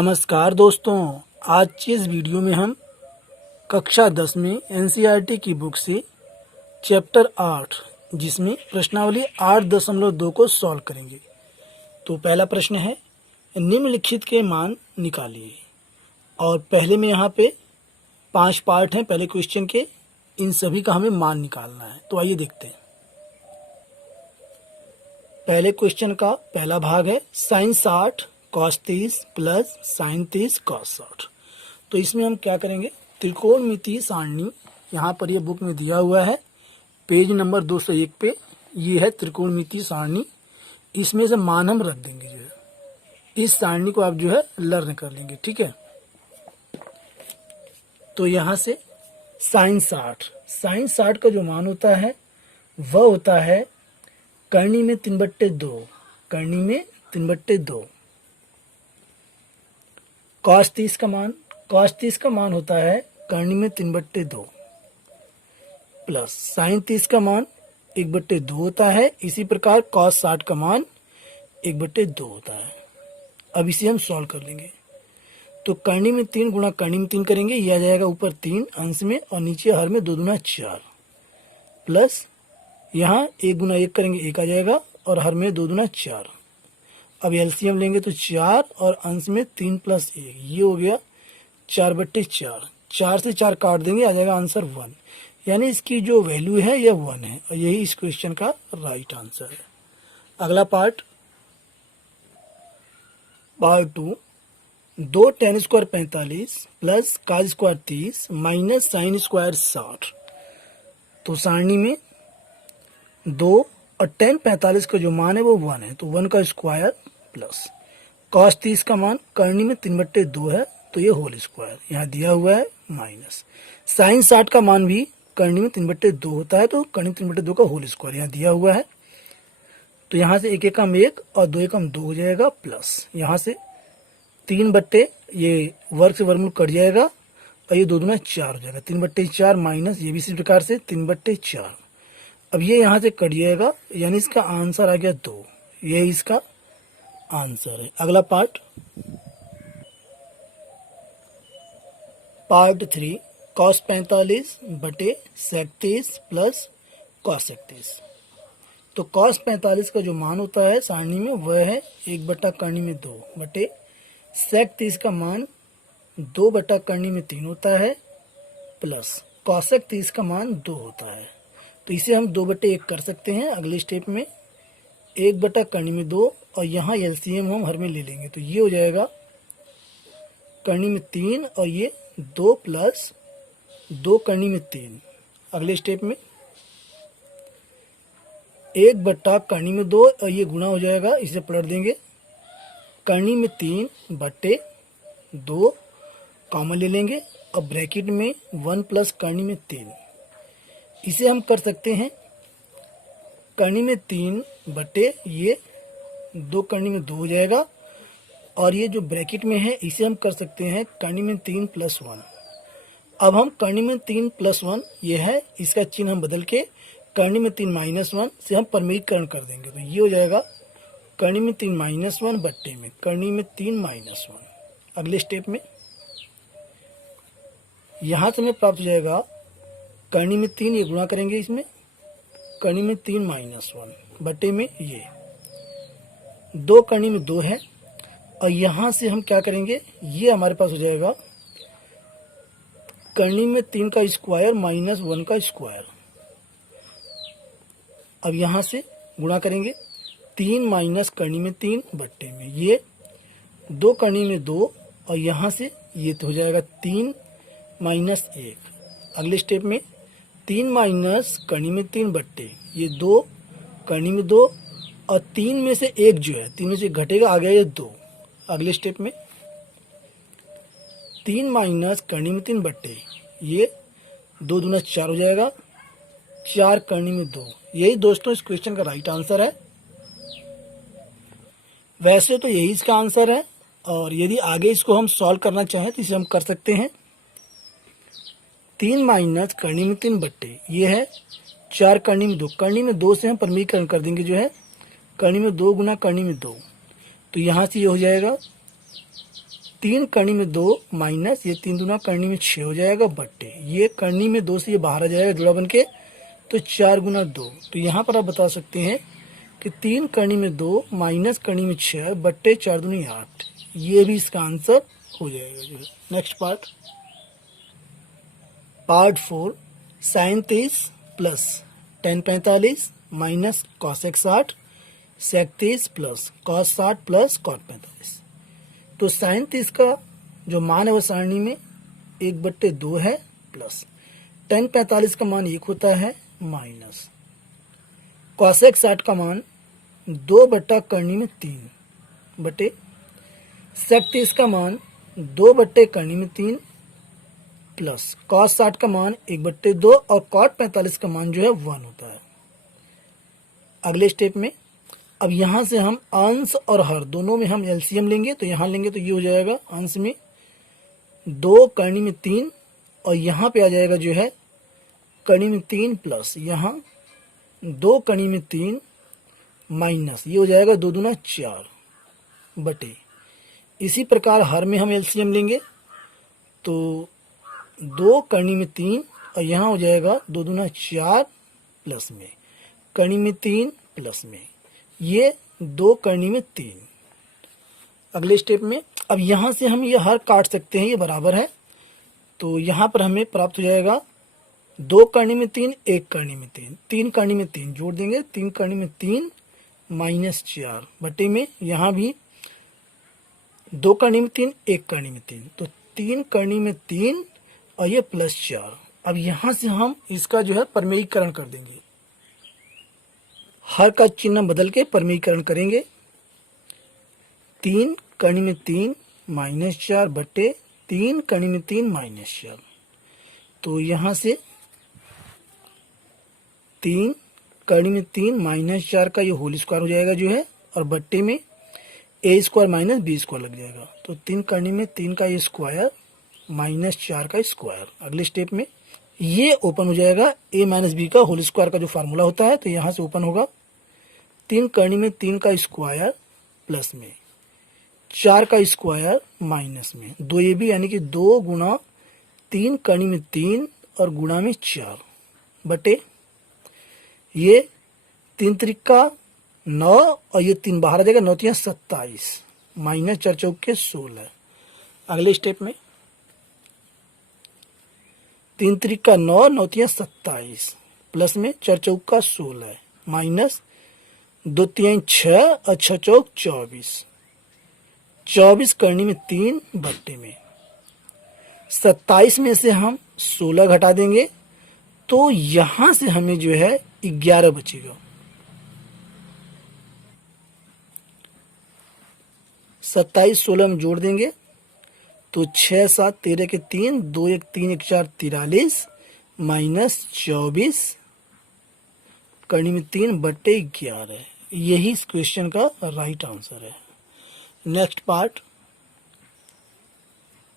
नमस्कार दोस्तों, आज की इस वीडियो में हम कक्षा 10 में एनसीईआरटी की बुक से चैप्टर 8 जिसमें प्रश्नावली 8.2 को सॉल्व करेंगे। तो पहला प्रश्न है, निम्नलिखित के मान निकालिए। और पहले में यहाँ पे 5 पार्ट हैं पहले क्वेश्चन के, इन सभी का हमें मान निकालना है। तो आइए देखते हैं। पहले क्वेश्चन का पहला भाग है sin 60 cos 30 plus sin 30 cos 60। तो इसमें हम क्या करेंगे, त्रिकोणमितीय सारणी, यहाँ पर ये बुक में दिया हुआ है पेज नंबर 201 पे, ये है त्रिकोणमितीय सारणी। इसमें से मान हम रख देंगे, जो है इस सारणी को आप जो है लर्न कर लेंगे, ठीक है। तो यहाँ से sin 60 का जो मान होता है वह होता है करनी में 3/2, करनी में 3/2। cos 30 का मान होता है करनी में 3/2 प्लस sin 30 का मान 1/2 होता है। इसी प्रकार cos 60 का मान 1/2 होता है। अब इसे हम सॉल्व कर लेंगे। तो करनी में 3 गुणा करनी में 3 करेंगे, यह आ जाएगा ऊपर 3 अंश में और नीचे हर में 2 दूना 4 प्लस यहाँ 1 गुना 1 करेंगे 1 आ जाएगा और हर में 2 दूना 4। अब एलसीएम लेंगे तो 4 और अंश में 3 प्लस 1, ये हो गया 4/4। 4 से 4 काट देंगे, आ जाएगा आंसर 1। यानी इसकी जो वैल्यू है यह 1 है और यही इस क्वेश्चन का राइट आंसर है। अगला part 2, 2 tan square 45 plus cos square 30 minus sin square 60। तो सारणी में 2 और tan 45 का जो मान है वो 1 है, तो 1 का स्क्वायर प्लस cos 30 का मान करनी में 3/2 है, तो ये होल स्क्वायर यहाँ दिया हुआ है माइनस sin 60 का मान भी करनी में 3/2 होता है, तो करनी 3/2 का होल स्क्वायर यहाँ दिया हुआ है। तो यहाँ से 1 एकम 1 और 2 एकम 2 हो जाएगा प्लस यहाँ से 3/, ये वर्ग से वर्गमूल कट जाएगा और ये 2 दूना 4 हो जाएगा, 3/4 माइनस ये भी इसी प्रकार से 3/4। अब ये यहाँ से कट जाएगा, यानी इसका आंसर आ गया 2। ये इसका आंसर है। अगला पार्ट 3, cos 45 बटे 37 प्लस cos 31। तो cos 45 का जो मान होता है सारणी में वह है 1 बटा करनी में 2 बटे sec 30 का मान 2 बटा करनी में 3 होता है प्लस cosec 30 का मान 2 होता है। तो इसे हम 2/1 कर सकते हैं। अगले स्टेप में 1 बटा करनी में 2 और यहाँ एलसीएम हम हर में ले लेंगे, तो ये हो जाएगा करनी में 3 और ये 2 प्लस 2 करनी में 3। अगले स्टेप में 1 बटा करनी में 2 और ये गुणा हो जाएगा, इसे पलट देंगे, करनी में 3 बटे 2 कॉमन ले लेंगे और ब्रैकेट में 1 प्लस करनी में 3। इसे हम कर सकते हैं करनी में 3 बटे ये 2 करनी में 2 हो जाएगा और ये जो ब्रैकेट में है इसे हम कर सकते हैं करनी में 3 प्लस 1। अब हम करनी में 3 प्लस 1 ये है, इसका चिन्ह हम बदल के करनी में 3 माइनस 1 से हम परमीकरण कर देंगे, तो ये हो जाएगा करनी में 3 माइनस 1 बट्टे में करनी में 3 माइनस 1। अगले स्टेप में यहाँ से हमें प्राप्त हो जाएगा करनी में 3, ये गुणा करेंगे इसमें करनी में 3 माइनस 1 बटे में ये 2 करनी में 2 है और यहाँ से हम क्या करेंगे, ये हमारे पास हो जाएगा करनी में 3 का स्क्वायर माइनस 1 का स्क्वायर। अब यहाँ से गुणा करेंगे 3 माइनस करनी में 3 बट्टे में ये 2 करनी में 2 और यहाँ से ये तो हो जाएगा 3 माइनस 1। अगले स्टेप में 3 माइनस करनी में 3 बट्टे ये 2 करनी में 2 और 3 में से 1 जो है 3 में से घटेगा, आ गया ये 2। अगले स्टेप में 3 माइनस करनी में 3 बट्टे ये 2 दूना 4 हो जाएगा, 4 करनी में 2। यही दोस्तों इस क्वेश्चन का राइट आंसर है। वैसे तो यही इसका आंसर है और यदि आगे इसको हम सॉल्व करना चाहें तो इसे हम कर सकते हैं 3 माइनस करनी में 3 बट्टे ये है 4 करनी में 2, करनी में 2 से हम परमीकरण कर देंगे, जो है करनी में 2 गुना करनी में 2, तो यहाँ से ये हो जाएगा 3 करनी में 2 माइनस ये 3 दूना करनी में 6 हो जाएगा बट्टे ये करनी में 2 से ये बाहर आ जाएगा जुड़ा बन के, तो 4 गुना 2। तो यहाँ पर आप बता सकते हैं कि 3 करनी में 2 माइनस करनी में 6 बट्टे 4 दूनी 8। ये भी इसका आंसर हो जाएगा जो है। Next part 4 sine 30 plus ten 45 minus cosec 60 sec 30 plus cos 60 plus cot 45। तो साइन 30 का जो मान है वो सारणी में 1/2 है प्लस टेन 45 का मान 1 होता है माइनस कॉसेक 60 का मान 2 बट्टा करनी में 3 बटे सेक 30 का मान 2 बट्टे करनी में 3 प्लस कॉस 60 का मान 1/2 और कॉट 45 का मान जो है 1 होता है। अगले स्टेप में अब यहां से हम अंश और हर दोनों में हम एलसीएम लेंगे, तो यहां लेंगे तो ये हो जाएगा अंश में 2 करनी में 3 और यहां पे आ जाएगा जो है करनी में 3 प्लस यहां 2 करनी में 3 माइनस ये हो जाएगा 2 दूना 4 बटे। इसी प्रकार हर में हम एलसीएम लेंगे तो 2 करनी में 3 और यहाँ हो जाएगा 2 दूना 4 प्लस में करनी में 3 प्लस में ये 2 करनी में 3। अगले स्टेप में अब यहाँ से हम ये हर काट सकते हैं, ये बराबर है, तो यहाँ पर हमें प्राप्त हो जाएगा 2 करनी में 3 1 करनी में 3 3 करनी में 3 जोड़ देंगे 3 करनी में 3 माइनस 4 बटे में यहाँ भी 2 करनी में 3 1 करनी में 3 तो 3 करनी में 3 और ये प्लस 4। अब यहाँ से हम इसका जो है परमेयीकरण कर देंगे, हर का चिन्ह बदल के परमेयीकरण करेंगे। 3 करनी में 3 माइनस 4 बटे 3 करनी में 3 माइनस 4। तो यहाँ से 3 करनी में 3 माइनस 4 का ये होल स्क्वायर हो जाएगा जो है और बट्टे में ए स्क्वायर माइनस बी स्क्वायर लग जाएगा। तो 3 करनी में 3 का ये स्क्वायर माइनस 4 का स्क्वायर। अगले स्टेप में ये ओपन हो जाएगा ए माइनस बी का होल स्क्वायर का जो फार्मूला होता है, तो यहाँ से ओपन होगा 3 करनी में 3 का स्क्वायर प्लस में 4 का स्क्वायर माइनस में 2 ए बी यानी कि 2 गुना 3 करनी में 3 और गुणा में 4 बटे ये 3 त्रिका 9 और ये 3 बाहर आ जाएगा 9 3 27 माइनस 4 चौके 16। अगले स्टेप में 3 त्रिका 9 9 3 27 प्लस में 4 चौका 16 माइनस 2 3 6 और 6 चौक 24 24 करनी में 3 बट्टे में 27 में से हम 16 घटा देंगे तो यहां से हमें जो है 11 बचेगा। 27 16 में जोड़ देंगे तो 6 7 13 के 3 2 1 3 1 4 43 माइनस 24 करनी में 3 बट्टे 11। यही इस क्वेश्चन का राइट आंसर है। Next part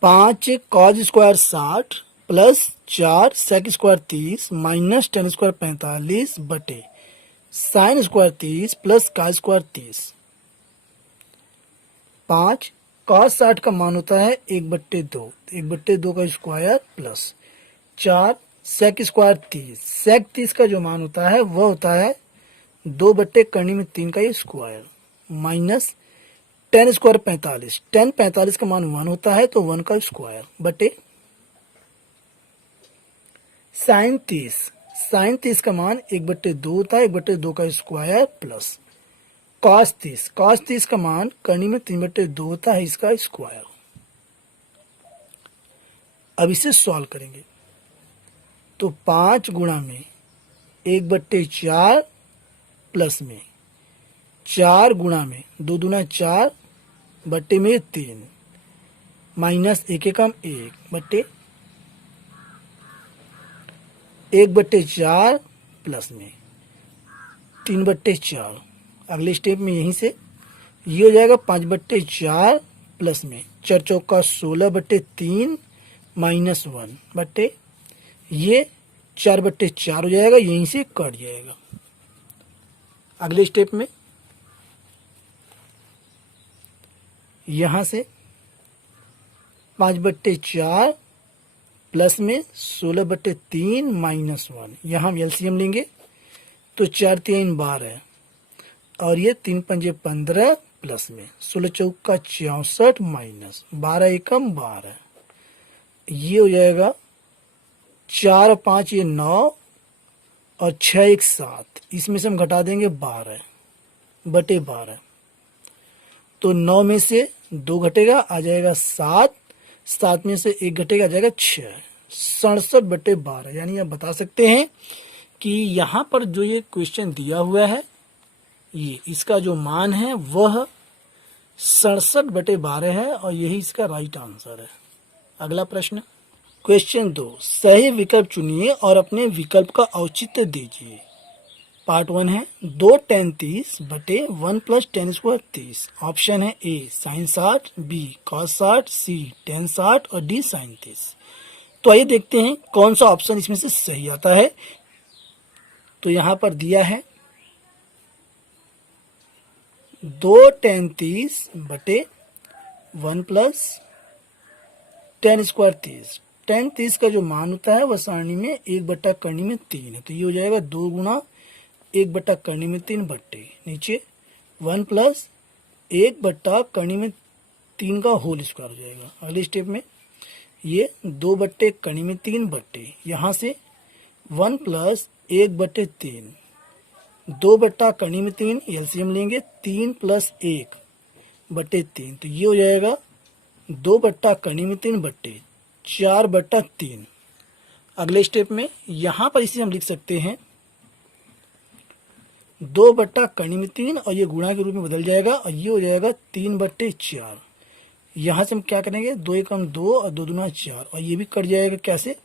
5 cos square 60 plus 4 sec square 30 minus ten square 45 बटे साइन स्क्वायर 30 प्लस का स्क्वायर 30। 5 कॉस 60 का मान होता है 1/2 1/2 का square plus 4 sec square 30 sec 30 का जो मान होता है वह होता है 2 बट्टे करनी में 3 का ये square minus ten square 45 ten 45 का मान 1 होता है तो 1 का स्क्वायर बटे साइन 30 का मान 1/2 होता है 1/2 का स्क्वायर प्लस कॉस 30 का मान करनी में 3/2 होता है इसका स्क्वायर। अब इसे सॉल्व करेंगे तो 5 गुणा में 1/4 प्लस में 4 गुणा में 2 दूना 4 बट्टे में 3 माइनस 1 एकम 1 बट्टे 1/4 प्लस में 3/4। अगले स्टेप में यहीं से ये हो जाएगा 5/4 प्लस में 4 चौका 16 बट्टे 3 माइनस 1 बट्टे ये 4/4 हो जाएगा, यहीं से कट जाएगा। अगले स्टेप में यहां से 5/4 प्लस में 16/3 -1। यहाँ हम एलसीएम लेंगे तो 4 3 12 और ये 3 5 15 प्लस में 16 चौका 64 माइनस 12 एकम 12, ये हो जाएगा 4 5 ये 9 और 6 1 7, इसमें से हम घटा देंगे 12/12, तो 9 में से 2 घटेगा आ जाएगा 7, 7 में से 1 घटेगा आ जाएगा 6, 67/12। यानी आप बता सकते हैं कि यहाँ पर जो ये क्वेश्चन दिया हुआ है ये इसका जो मान है वह 67/12 है और यही इसका राइट आंसर है। अगला प्रश्न क्वेश्चन 2, सही विकल्प चुनिए और अपने विकल्प का औचित्य दीजिए। पार्ट 1 है 2 tan 30 बटे 1 + tan² 30। ऑप्शन है ए sin 60, बी cos 60, सी tan 60 और डी sin 30। तो आइए देखते हैं कौन सा ऑप्शन इसमें से सही आता है। तो यहां पर दिया है 2 tan 30 बटे 1 + tan² 30। tan 30 का जो मान होता है वह सारणी में 1/3 में 3 है, तो ये हो जाएगा 2 गुना 1/3 में 3 बट्टे नीचे 1 + 1/3 में 3 का होल स्क्वायर हो जाएगा। अगले स्टेप में ये 2/3 में 3 बट्टे यहाँ से 1 + 1/3 2/3 में 3 एलसीएम लेंगे 3 + 1/3, तो ये हो जाएगा 2/3 में 3 बट्टे 4/3। अगले स्टेप में यहाँ पर इसे हम लिख सकते हैं 2/3 में 3 और ये गुणा के रूप में बदल जाएगा और ये हो जाएगा 3/4। यहाँ से हम क्या करेंगे 2 एकम 2 और 2 दूना 4 और ये भी कट जाएगा कैसे,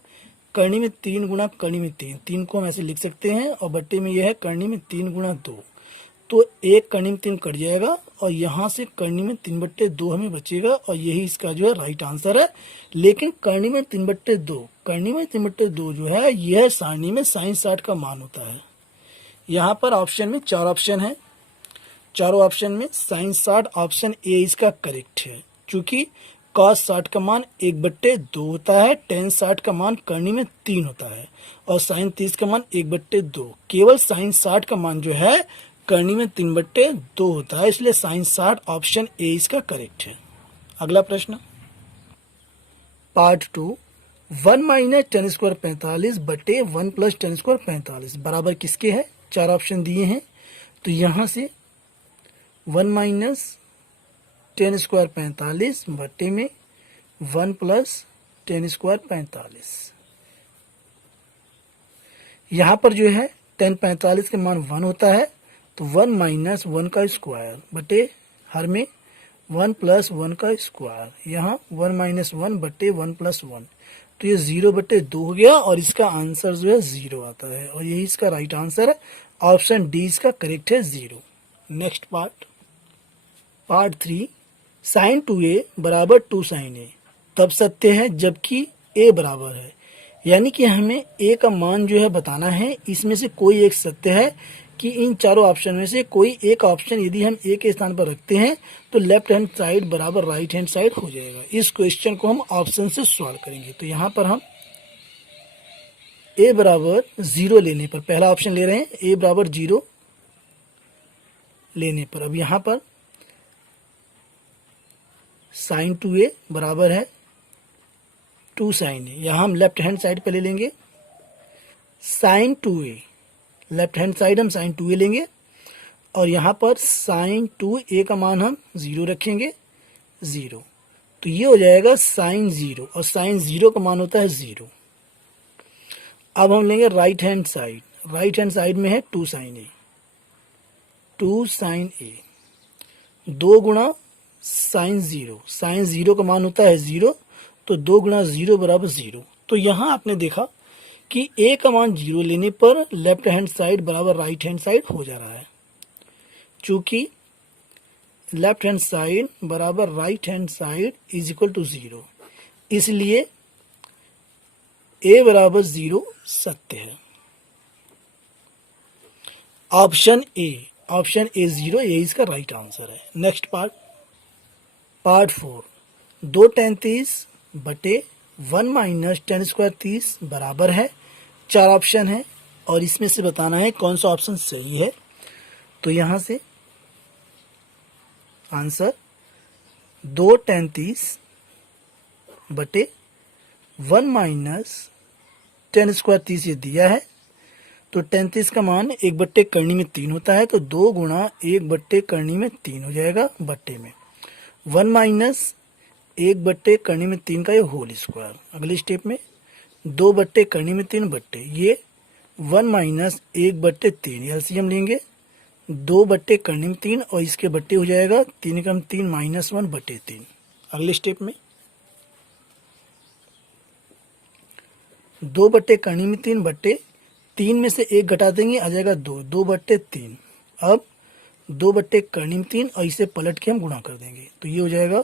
करनी में 3 गुना करनी में 3, 3 को हम ऐसे लिख सकते हैं और बट्टे में यह है करनी में 3 गुना 2, तो 1 करनी में 3 कट जाएगा और यहाँ से करनी में 3/2 हमें बचेगा और यही इसका जो है राइट आंसर है। लेकिन करनी में 3/2 जो है यह सारणी में sin 60 का मान होता है। यहाँ पर ऑप्शन में 4 ऑप्शन है, चारों ऑप्शन में sin 60 ऑप्शन ए इसका करेक्ट है, क्योंकि cos 60 का मान 1/2 होता है, tan 60 का मान करनी में 3 होता है और sin 30 का मान 1/2। केवल sin 60 का मान जो है करनी में 3/2 होता है, इसलिए sin 60 ऑप्शन ए इसका करेक्ट है। अगला प्रश्न पार्ट 2, 1 - tan² 45 बटे 1 + tan² 45 बराबर किसके है। 4 ऑप्शन दिए हैं, तो यहाँ से 1 - tan² 45 बटे में 1 + tan² 45। यहाँ पर जो है tan 45 का मान 1 होता है, तो 1 - 1 का स्क्वायर बटे हर में 1 + 1 का स्क्वायर, यहाँ 1 - 1 बटे 1 + 1, तो ये 0/2 हो गया और इसका आंसर जो है 0 आता है और यही इसका राइट आंसर है। ऑप्शन डी इसका करेक्ट है 0। नेक्स्ट पार्ट 3, sin 2a बराबर 2 sin a तब सत्य है जबकि a बराबर है। यानी कि हमें a का मान जो है बताना है, इसमें से कोई एक सत्य है कि इन चारों ऑप्शन में से कोई एक ऑप्शन यदि हम a के स्थान पर रखते हैं तो लेफ्ट हैंड साइड बराबर राइट हैंड साइड हो जाएगा। इस क्वेश्चन को हम ऑप्शन से सॉल्व करेंगे। तो यहाँ पर हम a बराबर 0 लेने पर पहला ऑप्शन ले रहे हैं, a बराबर 0 लेने पर अब यहाँ पर sin 2a बराबर है 2 sin a, यहाँ हम लेफ्ट हैंड साइड पे ले लेंगे sin 2a, left hand side हम sin 2a लेंगे और यहाँ पर sin 2a का मान हम 0 रखेंगे 0, तो ये हो जाएगा sin 0 और sin 0 का मान होता है 0। अब हम लेंगे राइट हैंड साइड में है 2 sin a, 2 sin a 2 गुणा sin 0 का मान होता है 0, तो 2 गुणा 0 बराबर 0। तो यहाँ आपने देखा कि a का मान 0 लेने पर लेफ्ट हैंड साइड बराबर राइट हैंड साइड हो जा रहा है। चूंकि लेफ्ट हैंड साइड बराबर right hand side is equal to 0, इसलिए a बराबर 0 सत्य है। ऑप्शन ए 0 ये इसका राइट आंसर है। नेक्स्ट पार्ट 4, 2 tan 30 बटे 1 माइनस टेन स्क्वायर 30 बराबर है, 4 ऑप्शन है और इसमें से बताना है कौन सा ऑप्शन सही है। तो यहाँ से आंसर 2 tan 30 बटे 1 माइनस टेन स्क्वायर 30 ये दिया है। तो tan 30 का मान 1 बट्टे करनी में 3 होता है, तो 2 गुणा 1 बट्टे करनी में 3 हो जाएगा बट्टे में 1 माइनस 1 बट्टे करनी में 3 का ये होल स्क्वायर। अगले स्टेप में 2 बट्टे करनी में 3 बट्टे ये 1 माइनस 1 बट्टे 3 एलसीएम लेंगे, 2 बट्टे करनी में 3 और इसके बट्टे हो जाएगा 3 कम 3 माइनस 1 बट्टे 3। अगले स्टेप में 2 बट्टे करनी में 3 बट्टे 3 में से 1 घटा देंगे आ जाएगा 2, 2 बट्टे 3। अब 2 बट्टे करनी में 3 और इसे पलट के हम गुणा कर देंगे, तो ये हो जाएगा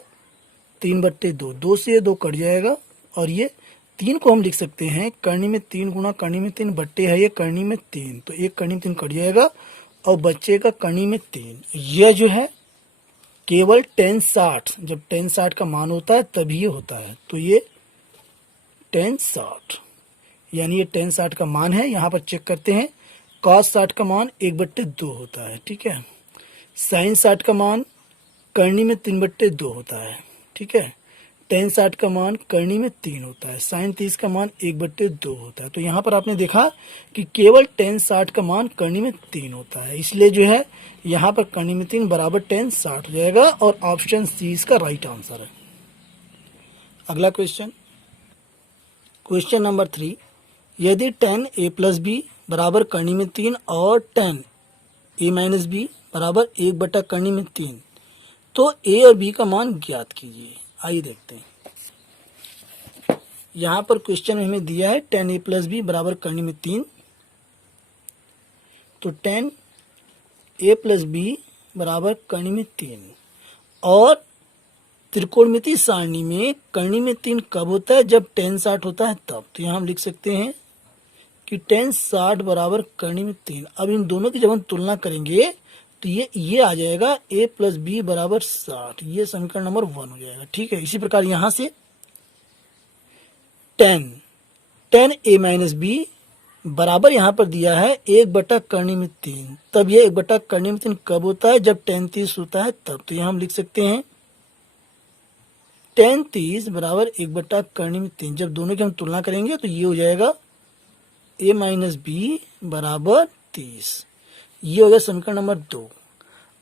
3 बट्टे 2, 2 से 2 कट जाएगा और ये 3 को हम लिख सकते हैं करनी में 3 गुणा करनी में 3 बट्टे है ये करनी में 3, तो एक करनी में 3 कट जाएगा और बच्चेगा करनी में 3। यह जो है केवल tan 60, जब tan 60 का मान होता है तभी ये होता है, तो ये tan 60 यानी ये tan 60 का मान है। यहाँ पर चेक करते हैं cos 60 का मान 1 बट्टे 2 होता है, ठीक है। sin 60 का मान करनी में 3 बट्टे 2 होता है, ठीक है। tan 60 का मान करनी में 3 होता है, sin 30 का मान 1 बट्टे 2 होता है। तो यहाँ पर आपने देखा कि केवल tan 60 का मान करनी में 3 होता है, इसलिए जो है यहाँ पर करनी में 3 बराबर tan 60 हो जाएगा और ऑप्शन सी इसका राइट आंसर है। अगला क्वेश्चन, क्वेश्चन नंबर 3, यदि tan a प्लस बी बराबर करनी में 3 और tan a माइनस बी बराबर 1 बटा करनी में 3, तो a और b का मान ज्ञात कीजिए। आइए देखते हैं। यहाँ पर क्वेश्चन में हमें दिया है tan a प्लस बी बराबर करनी में 3, तो tan a प्लस बी बराबर करनी में 3 और त्रिकोणमितीय सारणी में करनी में 3 कब होता है, जब tan 60 होता है तब। तो यहाँ हम लिख सकते हैं कि tan 60 बराबर करनी में 3। अब इन दोनों की जब हम तुलना करेंगे तो ये आ जाएगा a प्लस बी बराबर 60, ये समीकरण नंबर 1 हो जाएगा, ठीक है। इसी प्रकार यहाँ से tan a माइनस बी बराबर यहाँ पर दिया है 1 बटा करनी में 3, तब ये 1 बटा करनी में 3 कब होता है, जब tan 30 होता है तब। तो यहाँ हम लिख सकते हैं tan 30 बराबर 1 बटा करनी में 3, जब दोनों की हम तुलना करेंगे तो ये हो जाएगा a माइनस बी बराबर 30, ये हो गया समीकरण नंबर 2।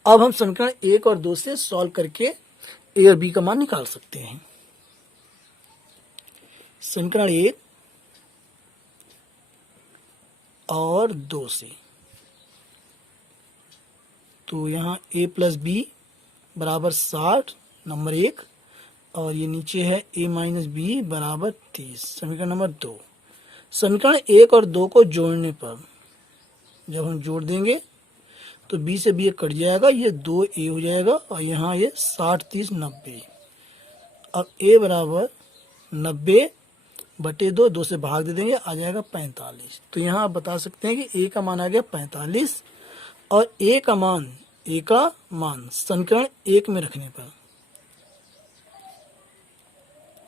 अब हम समीकरण 1 और 2 से सॉल्व करके a और b का मान निकाल सकते हैं। समीकरण 1 और 2 से, तो यहाँ a प्लस बी बराबर 60 नंबर 1 और ये नीचे है a माइनस बी बराबर 30, समीकरण नंबर 2। समीकरण 1 और 2 को जोड़ने पर जब हम जोड़ देंगे तो b से b कट जाएगा, ये 2a हो जाएगा और यहाँ ये 60 30 90। अब a बराबर 90 बटे 2, 2 से भाग दे देंगे आ जाएगा 45। तो यहाँ आप बता सकते हैं कि a का मान आ गया 45 और a का मान समीकरण 1 में रखने पर,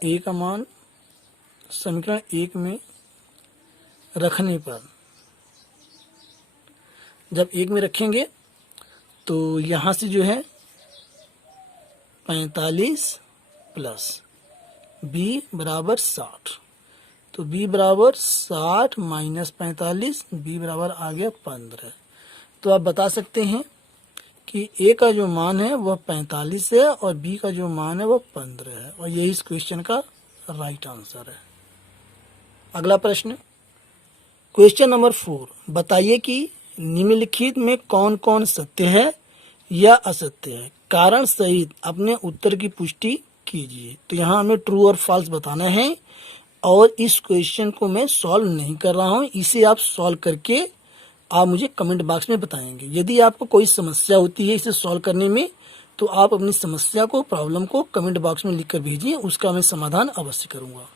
a का मान समीकरण 1 में रखने पर जब 1 में रखेंगे तो यहाँ से जो है 45 प्लस b बराबर 60, तो b बराबर 60 माइनस 45, b बराबर आ गया 15। तो आप बता सकते हैं कि a का जो मान है वह 45 है और b का जो मान है वह 15 है और यही इस क्वेश्चन का राइट आंसर है। अगला प्रश्न, क्वेश्चन नंबर 4, बताइए कि निम्नलिखित में कौन कौन सत्य है या असत्य है, कारण सहित अपने उत्तर की पुष्टि कीजिए। तो यहाँ हमें ट्रू और फॉल्स बताना है और इस क्वेश्चन को मैं सॉल्व नहीं कर रहा हूँ, इसे आप सॉल्व करके आप मुझे कमेंट बॉक्स में बताएंगे। यदि आपको कोई समस्या होती है इसे सॉल्व करने में तो आप अपनी समस्या को, प्रॉब्लम को कमेंट बॉक्स में लिख कर भेजिए, उसका मैं समाधान अवश्य करूँगा।